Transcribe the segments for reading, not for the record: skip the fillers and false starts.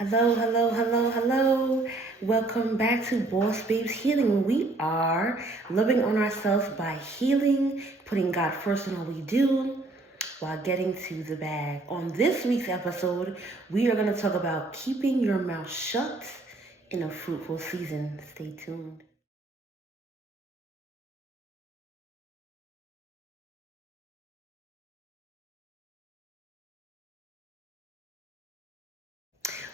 Hello, hello, hello, hello. Welcome back to Boss Babes Healing. We are loving on ourselves by healing, putting God first in all we do, while getting to the bag. On this week's episode, we are going to talk about keeping your mouth shut in a fruitful season. Stay tuned.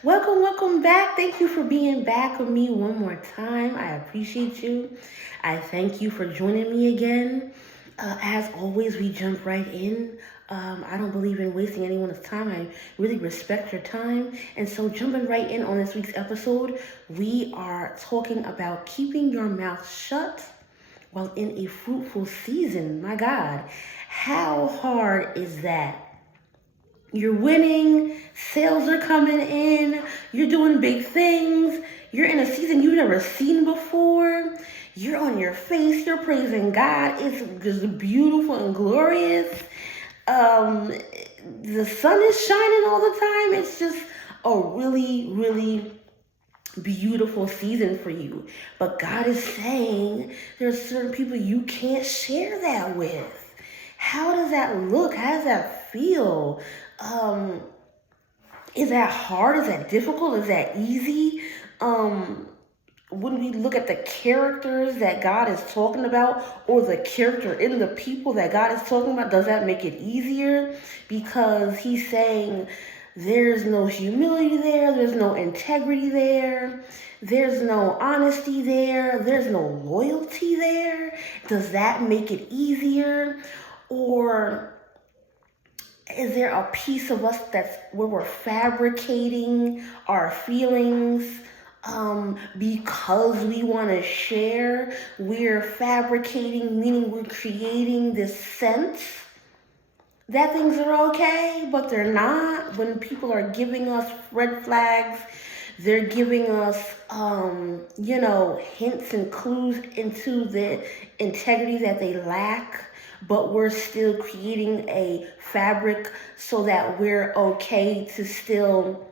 Welcome back. Thank you for being back with me one more time. I appreciate you. I thank you for joining me again. As always, we jump right in. I don't believe in wasting anyone's time. I really respect your time. And so, jumping right in on this week's episode, we are talking about keeping your mouth shut while in a fruitful season. My God, how hard is that? You're winning, sales are coming in, you're doing big things, you're in a season you've never seen before, you're on your face, you're praising God, it's just beautiful and glorious. The sun is shining all the time. It's just a really, really beautiful season for you. But God is saying there's certain people you can't share that with. How does that look? How does that feel? Um, is that hard? Is that difficult? Is that easy? When we look at the characters that God is talking about, or the character in the people that God is talking about, does that make it easier? Because he's saying there's no humility there, there's no integrity there, there's no honesty there, there's no loyalty there. Does that make it easier? Or is there a piece of us that's where we're fabricating our feelings because we want to share? We're fabricating, meaning we're creating this sense that things are okay, but they're not. When people are giving us red flags, they're giving us, hints and clues into the integrity that they lack, but we're still creating a fabric so that we're okay to still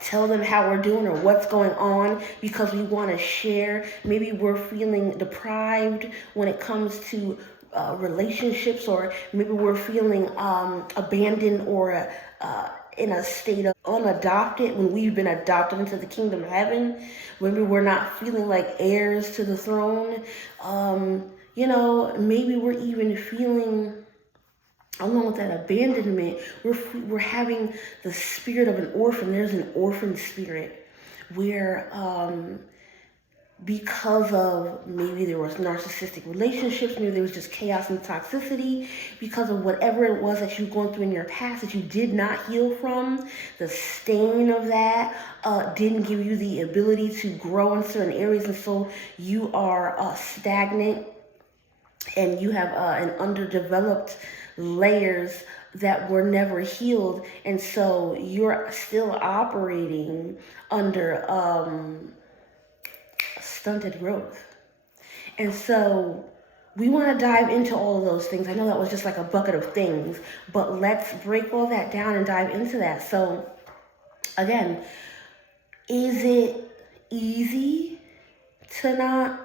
tell them how we're doing or what's going on because we want to share. Maybe we're feeling deprived when it comes to relationships, or maybe we're feeling abandoned or in a state of unadopted when we've been adopted into the kingdom of heaven. Maybe we're not feeling like heirs to the throne. Maybe we're even feeling, along with that abandonment, we're having the spirit of an orphan. There's an orphan spirit where because of maybe there was narcissistic relationships, maybe there was just chaos and toxicity, because of whatever it was that you've gone through in your past that you did not heal from, the stain of that didn't give you the ability to grow in certain areas, and so you are stagnant and you have an underdeveloped layers that were never healed, and so you're still operating under stunted growth. And so we want to dive into all of those things. I know that was just like a bucket of things, but let's break all that down and dive into that. So again, is it easy to not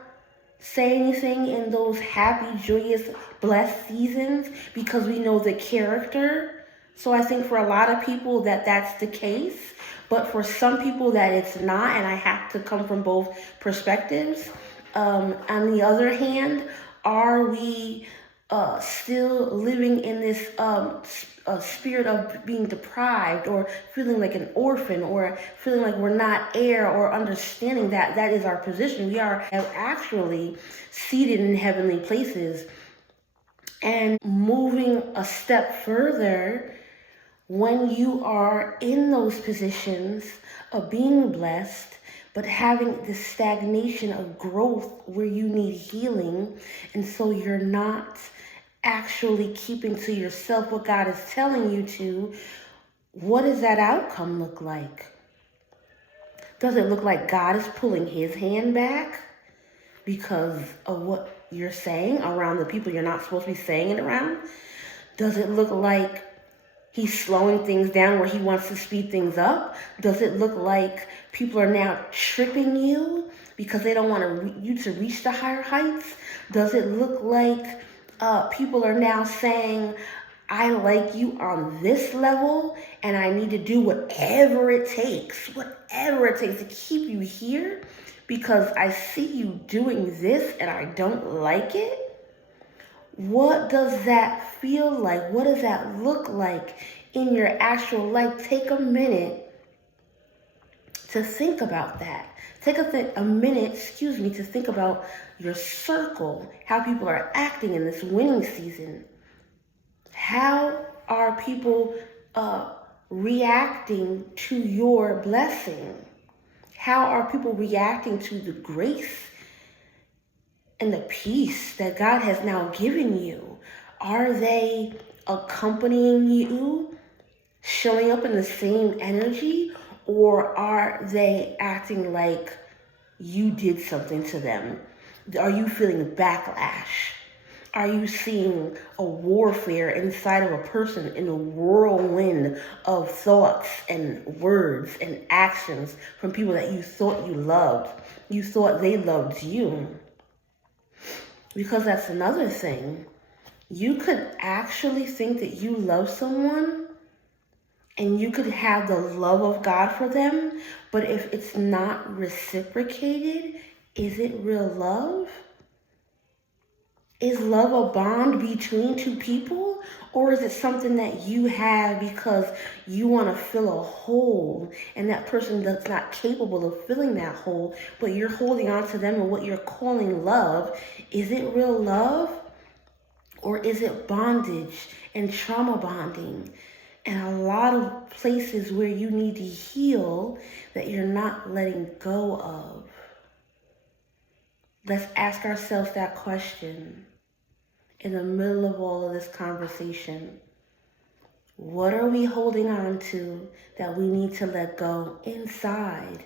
say anything in those happy, joyous, blessed seasons because we know the character? So I think for a lot of people that's the case, but for some people that it's not, and I have to come from both perspectives. On the other hand, are we still living in this spirit of being deprived, or feeling like an orphan, or feeling like we're not heir, or understanding that that is our position? We are actually seated in heavenly places. And moving a step further, when you are in those positions of being blessed, but having this stagnation of growth where you need healing, and so you're not actually keeping to yourself what God is telling you to, what does that outcome look like? Does it look like God is pulling his hand back because of what you're saying around the people you're not supposed to be saying it around? Does it look like He's slowing things down where he wants to speed things up? Does it look like people are now tripping you because they don't want you to reach the higher heights? Does it look like people are now saying, I like you on this level and I need to do whatever it takes to keep you here because I see you doing this and I don't like it? What does that feel like? What does that look like in your actual life? Take a minute to think about that. Take a minute, to think about your circle, how people are acting in this winning season. How are people reacting to your blessing? How are people reacting to the grace and the peace that God has now given you? Are they accompanying you, showing up in the same energy, or are they acting like you did something to them? Are you feeling backlash? Are you seeing a warfare inside of a person in a whirlwind of thoughts and words and actions from people that you thought you loved? You thought they loved you. Because that's another thing. You could actually think that you love someone and you could have the love of God for them, but if it's not reciprocated, is it real love? Is love a bond between two people? Or is it something that you have because you want to fill a hole and that person that's not capable of filling that hole, but you're holding on to them and what you're calling love? Is it real love? Or is it bondage and trauma bonding? And a lot of places where you need to heal that you're not letting go of. Let's ask ourselves that question in the middle of all of this conversation. What are we holding on to that we need to let go inside?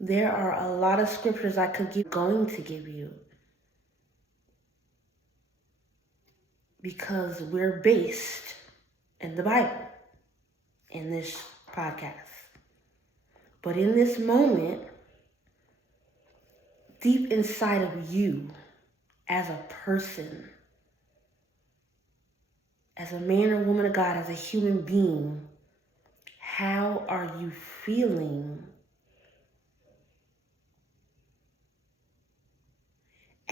There are a lot of scriptures I could going to give you. Because we're based in the Bible, in this podcast. But in this moment, deep inside of you, as a person, as a man or woman of God, as a human being, how are you feeling?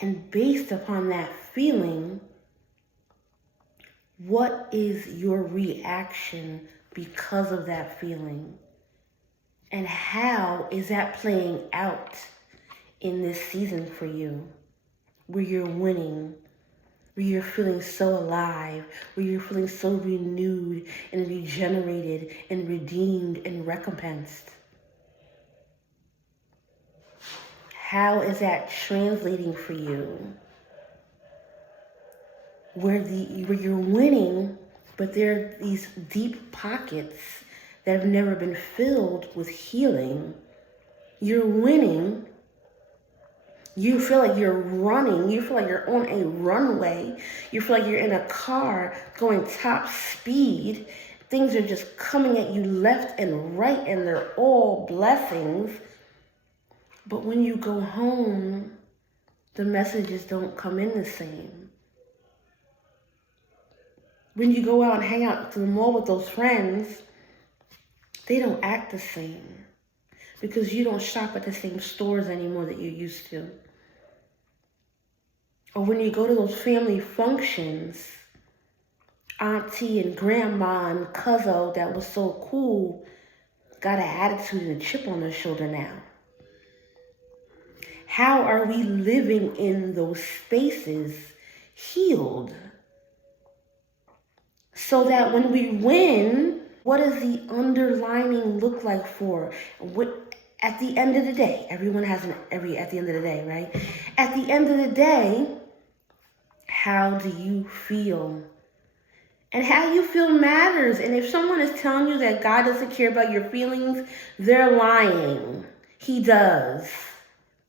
And based upon that feeling, what is your reaction because of that feeling? And how is that playing out in this season for you? Where you're winning, where you're feeling so alive, where you're feeling so renewed and regenerated and redeemed and recompensed. How is that translating for you? Where you're winning, but there are these deep pockets that have never been filled with healing. You're winning. You feel like you're running. You feel like you're on a runway. You feel like you're in a car going top speed. Things are just coming at you left and right, and they're all blessings. But when you go home, the messages don't come in the same. When you go out and hang out to the mall with those friends, they don't act the same because you don't shop at the same stores anymore that you used to. Or when you go to those family functions, auntie and grandma and cousin that was so cool got an attitude and a chip on their shoulder now. How are we living in those spaces healed? So that when we win, what does the underlining look like for? At the end of the day, everyone has at the end of the day, right? At the end of the day, how do you feel? And how you feel matters. And if someone is telling you that God doesn't care about your feelings, they're lying. He does.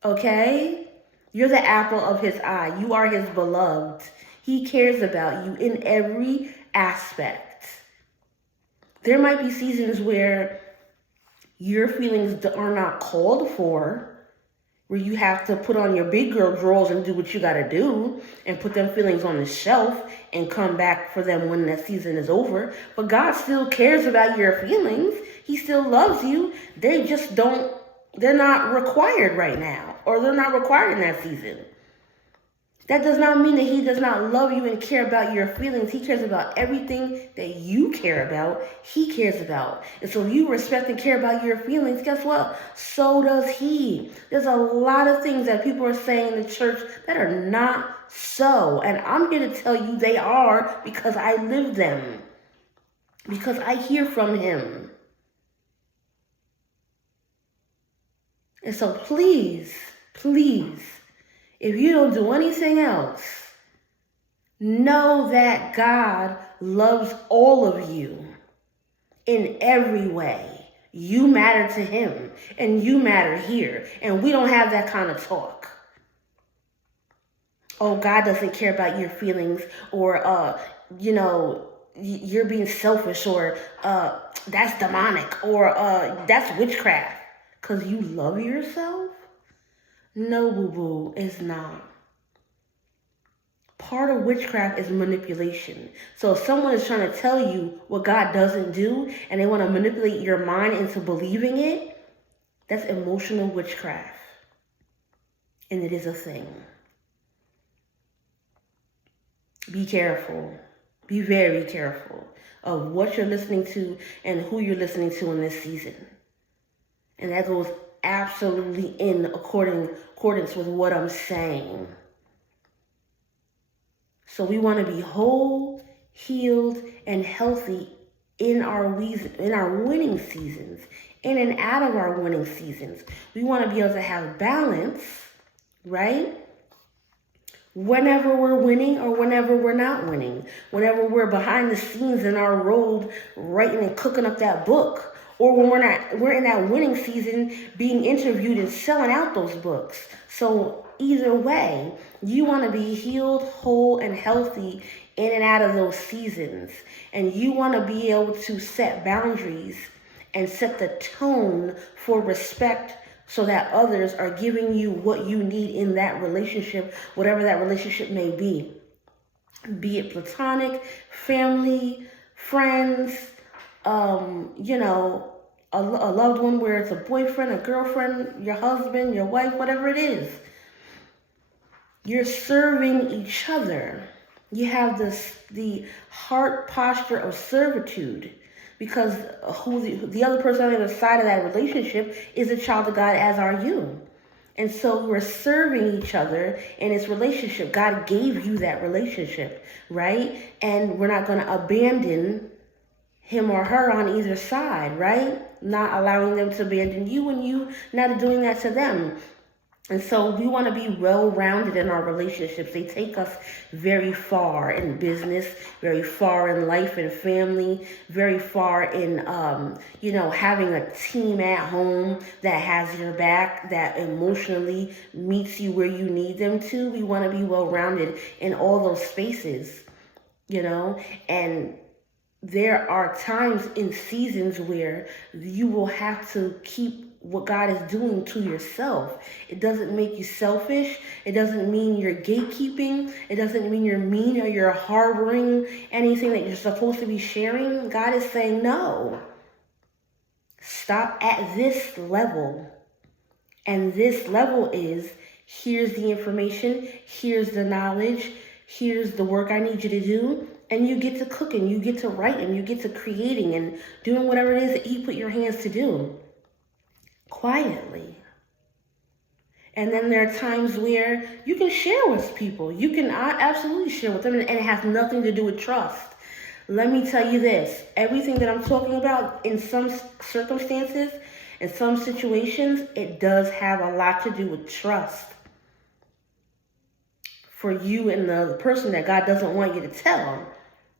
Okay? You're the apple of his eye. You are his beloved. He cares about you in every aspect. There might be seasons where your feelings are not called for, where you have to put on your big girl drawers and do what you got to do and put them feelings on the shelf and come back for them when that season is over. But God still cares about your feelings. He still loves you. They just don't, they're not required right now, or they're not required in that season. That does not mean that he does not love you and care about your feelings. He cares about everything that you care about. He cares about. And so if you respect and care about your feelings, guess what? So does he. There's a lot of things that people are saying in the church that are not so. And I'm here to tell you they are, because I live them. Because I hear from him. And so please, if you don't do anything else, know that God loves all of you in every way. You matter to him, and you matter here. And we don't have that kind of talk. Oh, God doesn't care about your feelings, or, you're being selfish, or that's demonic, or that's witchcraft. Because you love yourself? No, boo-boo, it's not. Part of witchcraft is manipulation. So if someone is trying to tell you what God doesn't do, and they want to manipulate your mind into believing it, that's emotional witchcraft. And it is a thing. Be careful. Be very careful of what you're listening to and who you're listening to in this season. And that goes absolutely in accordance with what I'm saying. So we want to be whole, healed, and healthy in our winning seasons, in and out of our winning seasons. We want to be able to have balance, right? Whenever we're winning or whenever we're not winning. Whenever we're behind the scenes in our robe, writing and cooking up that book. Or when we're in that winning season being interviewed and selling out those books. So either way, you want to be healed, whole, and healthy in and out of those seasons. And you want to be able to set boundaries and set the tone for respect, so that others are giving you what you need in that relationship, whatever that relationship may be. Be it platonic, family, friends, a loved one, where it's a boyfriend, a girlfriend, your husband, your wife, whatever it is. You're serving each other. You have the heart posture of servitude, because the other person on the other side of that relationship is a child of God, as are you. And so we're serving each other in this relationship. God gave you that relationship, right? And we're not going to abandon him or her on either side, right? Not allowing them to abandon you, and you not doing that to them. And so we want to be well-rounded in our relationships. They take us very far in business, very far in life and family, very far in, having a team at home that has your back, that emotionally meets you where you need them to. We want to be well-rounded in all those spaces, and there are times in seasons where you will have to keep what God is doing to yourself. It doesn't make you selfish. It doesn't mean you're gatekeeping. It doesn't mean you're mean or you're harboring anything that you're supposed to be sharing. God is saying, no. Stop at this level. And this level is, here's the information, here's the knowledge, here's the work I need you to do. And you get to cooking, you get to writing, you get to creating and doing whatever it is that he put your hands to do. Quietly. And then there are times where you can share with people. You can absolutely share with them, and it has nothing to do with trust. Let me tell you this. Everything that I'm talking about, in some circumstances, in some situations, it does have a lot to do with trust. For you and the person that God doesn't want you to tell,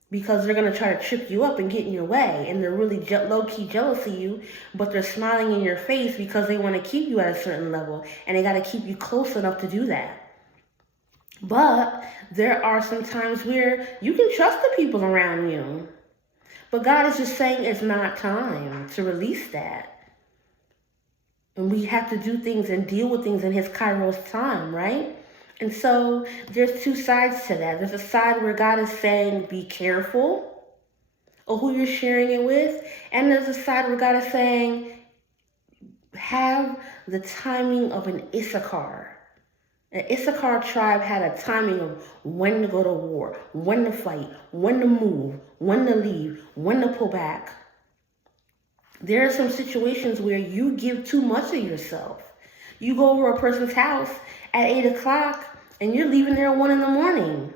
because they're going to try to trip you up and get in your way, and they're really low-key jealous of you, but they're smiling in your face because they want to keep you at a certain level, and they got to keep you close enough to do that. But there are some times where you can trust the people around you. But God is just saying it's not time to release that. And we have to do things and deal with things in his Kairos time, right? And so there's two sides to that. There's a side where God is saying, be careful of who you're sharing it with. And there's a side where God is saying, have the timing of an Issachar. An Issachar tribe had a timing of when to go to war, when to fight, when to move, when to leave, when to pull back. There are some situations where you give too much of yourself. You go over a person's house at 8 o'clock and you're leaving there at 1 in the morning.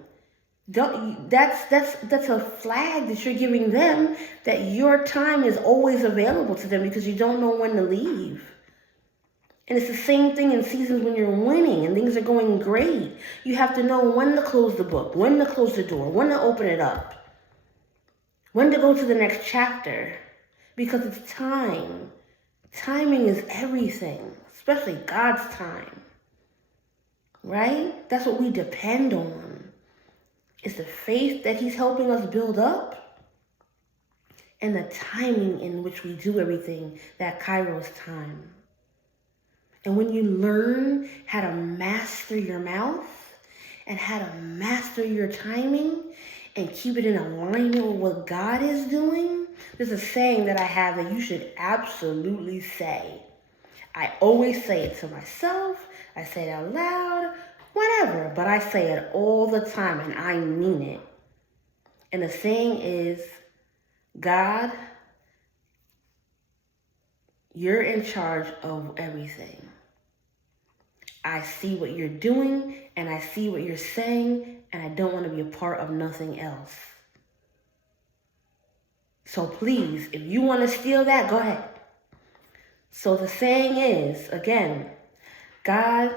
That's a flag that you're giving them that your time is always available to them because you don't know when to leave. And it's the same thing in seasons when you're winning and things are going great. You have to know when to close the book, when to close the door, when to open it up, when to go to the next chapter. Because it's time. Timing is everything, especially God's time. Right? That's what we depend on. It's the faith that he's helping us build up and the timing in which we do everything, that Kairos time. And when you learn how to master your mouth and how to master your timing and keep it in alignment with what God is doing, there's a saying that I have that you should absolutely say. I always say it to myself. I say it out loud, whatever, but I say it all the time and I mean it. And the saying is, God, you're in charge of everything. I see what you're doing and I see what you're saying and I don't want to be a part of nothing else. So please, if you want to steal that, go ahead. So the saying is, again, God,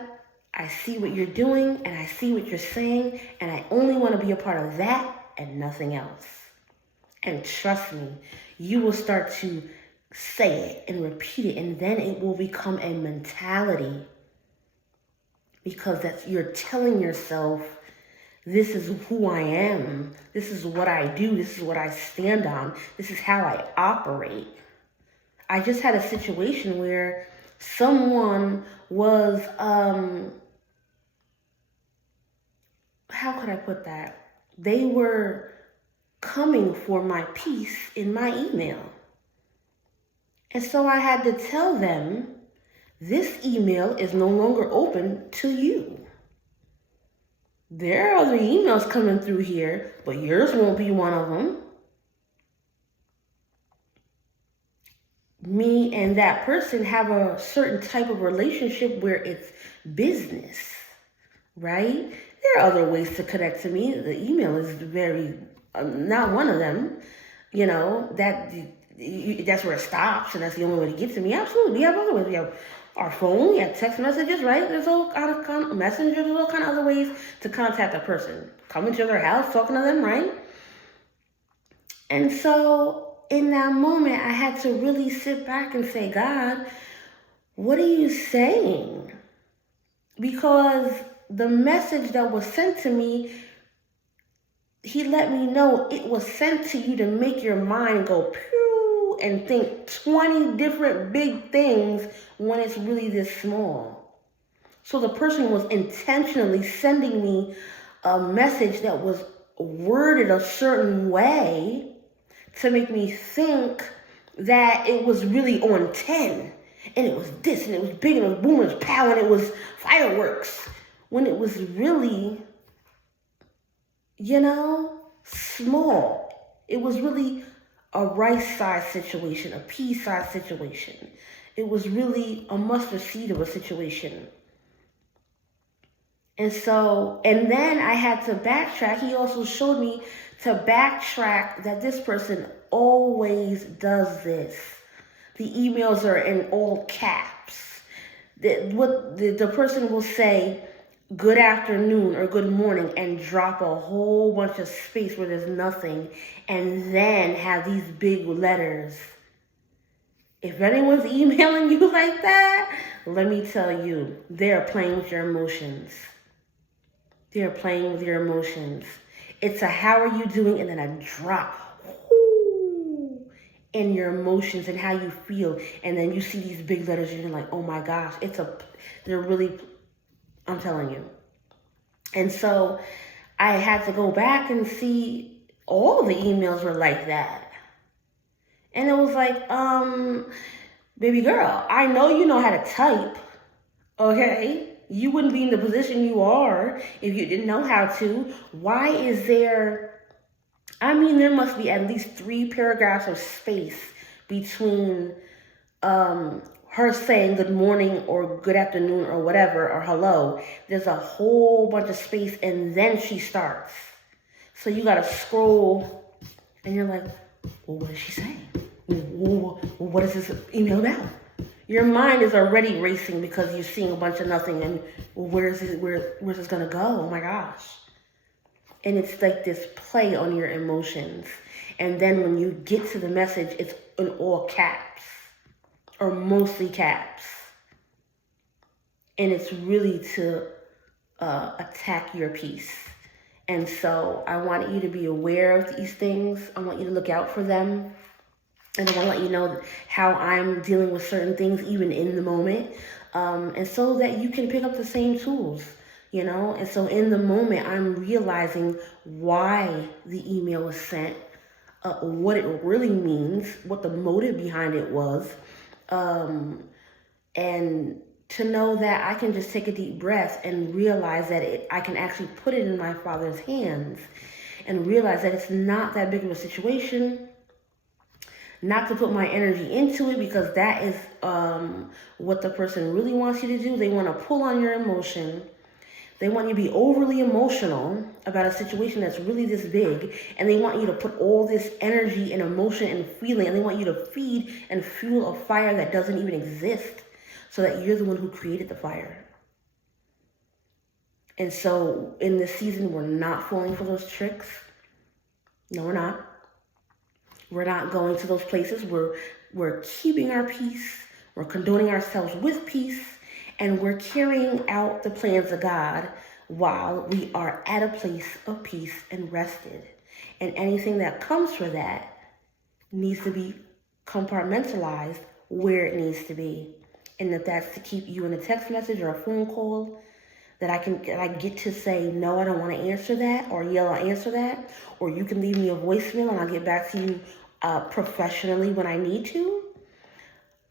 I see what you're doing and I see what you're saying and I only want to be a part of that and nothing else. And trust me, you will start to say it and repeat it and then it will become a mentality. Because you're telling yourself, this is who I am. This is what I do. This is what I stand on. This is how I operate. I just had a situation where someone was, how could I put that? They were coming for my piece in my email. And so I had to tell them, this email is no longer open to you. There are other emails coming through here, but yours won't be one of them. Me and that person have a certain type of relationship where it's business, right? There are other ways to connect to me. The email is very, not one of them. You know, that's where it stops and that's the only way to get to me. Absolutely, we have other ways. We have our phone, we have text messages, right? There's all kind of messengers, there's all kind of other ways to contact a person. Coming to their house, talking to them, right? And so in that moment, I had to really sit back and say, God, what are you saying? Because the message that was sent to me, he let me know it was sent to you to make your mind go pew and think 20 different big things when it's really this small. So the person was intentionally sending me a message that was worded a certain way to make me think that it was really on 10 and it was this and it was big and it was boom and it was pow and it was fireworks when it was really, small. It was really a rice-sized situation, a pea-sized situation. It was really a mustard seed of a situation. And then I had to backtrack. He also showed me to backtrack that this person always does this. The emails are in all caps. The person will say, good afternoon or good morning and drop a whole bunch of space where there's nothing and then have these big letters. If anyone's emailing you like that, let me tell you, they're playing with your emotions. They're playing with your emotions. It's a how are you doing and then a drop. Whoo, in your emotions and how you feel. And then you see these big letters and you're like, oh my gosh, they're really, I'm telling you. And so I had to go back and see all the emails were like that. And it was like, baby girl, I know you know how to type, okay? You wouldn't be in the position you are if you didn't know how to. Why is there, there must be at least 3 paragraphs of space between her saying good morning or good afternoon or whatever or hello. There's a whole bunch of space and then she starts. So you gotta scroll and you're like, well, what is she saying? Well, what is this email about? Your mind is already racing because you're seeing a bunch of nothing and where's this gonna go? Oh my gosh. And it's like this play on your emotions. And then when you get to the message, it's in all caps or mostly caps. And it's really to attack your peace. And so I want you to be aware of these things. I want you to look out for them. And I want to let you know how I'm dealing with certain things even in the moment. And so that you can pick up the same tools, And so in the moment, I'm realizing why the email was sent, what it really means, what the motive behind it was. And to know that I can just take a deep breath and realize that I can actually put it in my Father's hands and realize that it's not that big of a situation. Not to put my energy into it because that is what the person really wants you to do. They want to pull on your emotion. They want you to be overly emotional about a situation that's really this big. And they want you to put all this energy and emotion and feeling. And they want you to feed and fuel a fire that doesn't even exist so that you're the one who created the fire. And so in this season, we're not falling for those tricks. No, we're not. We're not going to those places. We're keeping our peace. We're condoning ourselves with peace. And we're carrying out the plans of God while we are at a place of peace and rested. And anything that comes for that needs to be compartmentalized where it needs to be. And if that's to keep you in a text message or a phone call, that I get to say, no, I don't want to answer that, or yeah, I'll answer that, or you can leave me a voicemail and I'll get back to you professionally when I need to,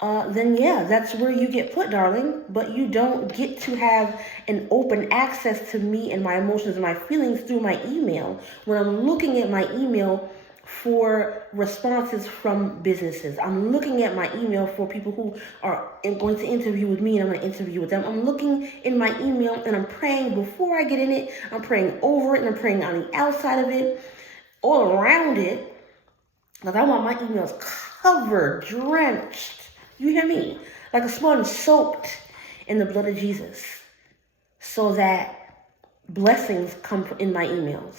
then yeah, that's where you get put, darling. But you don't get to have an open access to me and my emotions and my feelings through my email when I'm looking at my email for responses from businesses. I'm looking at my email for people who are going to interview with me and I'm going to interview with them. I'm looking in my email and I'm praying before I get in it. I'm praying over it and I'm praying on the outside of it, all around it. Because I want my emails covered, drenched, you hear me? Like a sponge soaked in the blood of Jesus so that blessings come in my emails.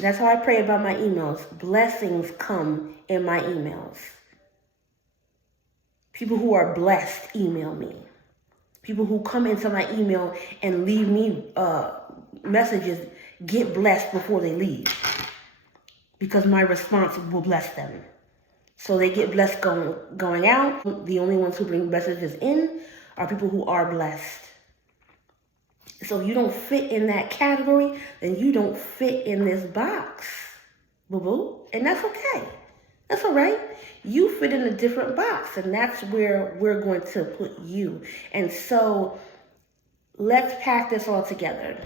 That's how I pray about my emails. Blessings come in my emails. People who are blessed email me. People who come into my email and leave me messages get blessed before they leave. Because my response will bless them. So they get blessed going out. The only ones who bring messages in are people who are blessed. So if you don't fit in that category, then you don't fit in this box, boo-boo. And that's okay. That's all right. You fit in a different box, and that's where we're going to put you. And so let's pack this all together.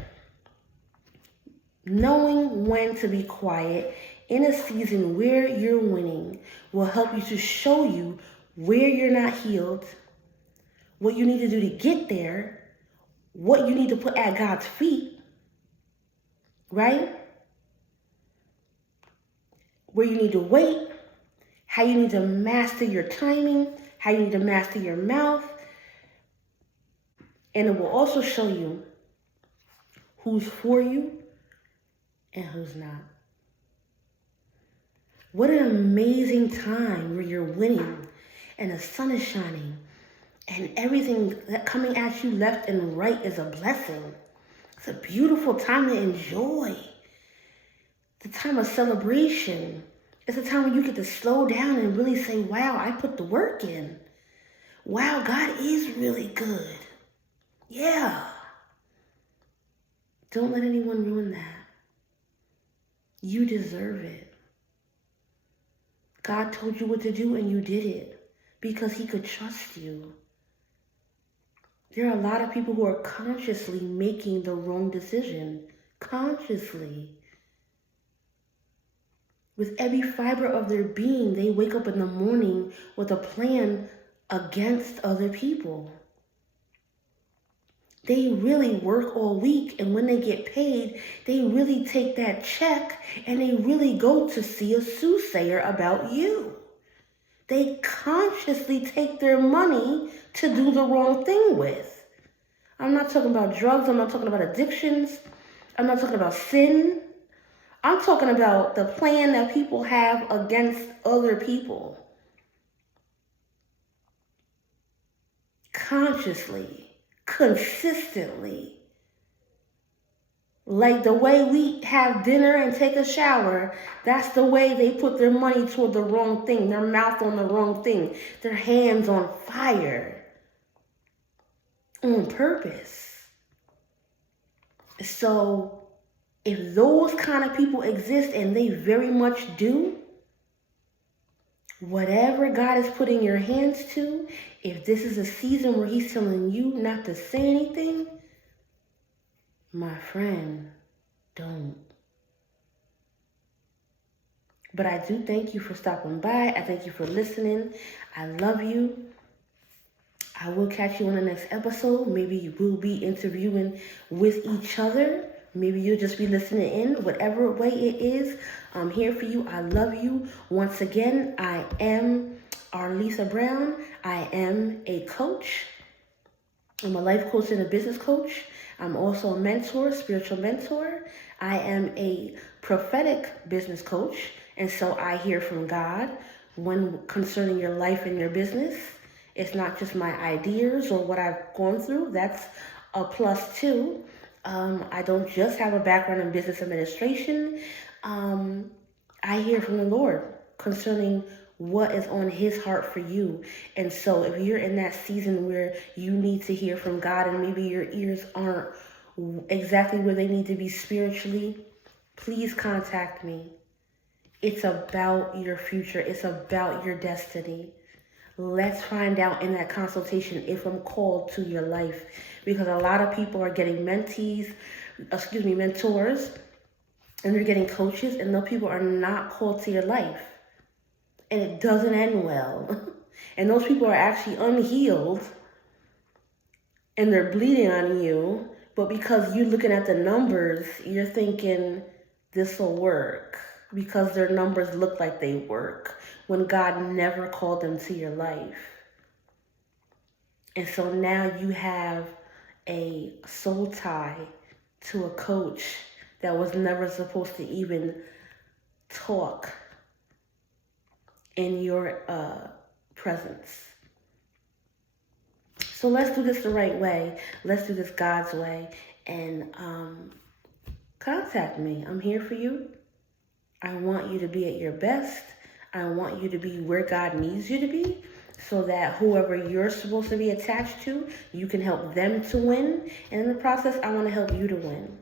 Knowing when to be quiet in a season where you're winning will help you to show you where you're not healed, what you need to do to get there, what you need to put at God's feet, right? Where you need to wait, how you need to master your timing, how you need to master your mouth. And it will also show you who's for you and who's not. What an amazing time where you're winning and the sun is shining and everything that coming at you left and right is a blessing. It's a beautiful time to enjoy. It's a time of celebration. It's a time when you get to slow down and really say, wow, I put the work in. Wow, God is really good. Yeah. Don't let anyone ruin that. You deserve it. God told you what to do and you did it because he could trust you. There are a lot of people who are consciously making the wrong decision. Consciously. With every fiber of their being, they wake up in the morning with a plan against other people. They really work all week, and when they get paid, they really take that check and they really go to see a soothsayer about you. They consciously take their money to do the wrong thing with. I'm not talking about drugs. I'm not talking about addictions. I'm not talking about sin. I'm talking about the plan that people have against other people. Consciously, consistently. Like the way we have dinner and take a shower, that's the way they put their money toward the wrong thing, their mouth on the wrong thing, their hands on fire. On purpose. So, if those kind of people exist, and they very much do, whatever God is putting your hands to, if this is a season where he's telling you not to say anything, my friend, don't. But I do thank you for stopping by. I thank you for listening. I love you. I will catch you on the next episode. Maybe we'll be interviewing with each other. Maybe you'll just be listening in. Whatever way it is, I'm here for you. I love you. Once again, I am Arlisa Brown. I am a coach. I'm a life coach and a business coach. I'm also a mentor, spiritual mentor. I am a prophetic business coach. And so I hear from God when concerning your life and your business. It's not just my ideas or what I've gone through. That's a plus too. I don't just have a background in business administration. I hear from the Lord concerning what is on his heart for you. And so if you're in that season where you need to hear from God and maybe your ears aren't exactly where they need to be spiritually, please contact me. It's about your future. It's about your destiny. Let's find out in that consultation if I'm called to your life. Because a lot of people are getting mentors, and they're getting coaches, and those people are not called to your life. And it doesn't end well. And those people are actually unhealed, and they're bleeding on you. But because you're looking at the numbers, you're thinking this will work. Because their numbers look like they work. When God never called them to your life. And so now you have a soul tie to a coach that was never supposed to even talk in your presence. So let's do this the right way. Let's do this God's way. And contact me. I'm here for you. I want you to be at your best. I want you to be where God needs you to be so that whoever you're supposed to be attached to, you can help them to win. And in the process, I want to help you to win.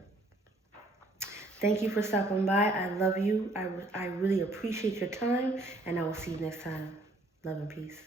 Thank you for stopping by. I love you. I really appreciate your time, and I will see you next time. Love and peace.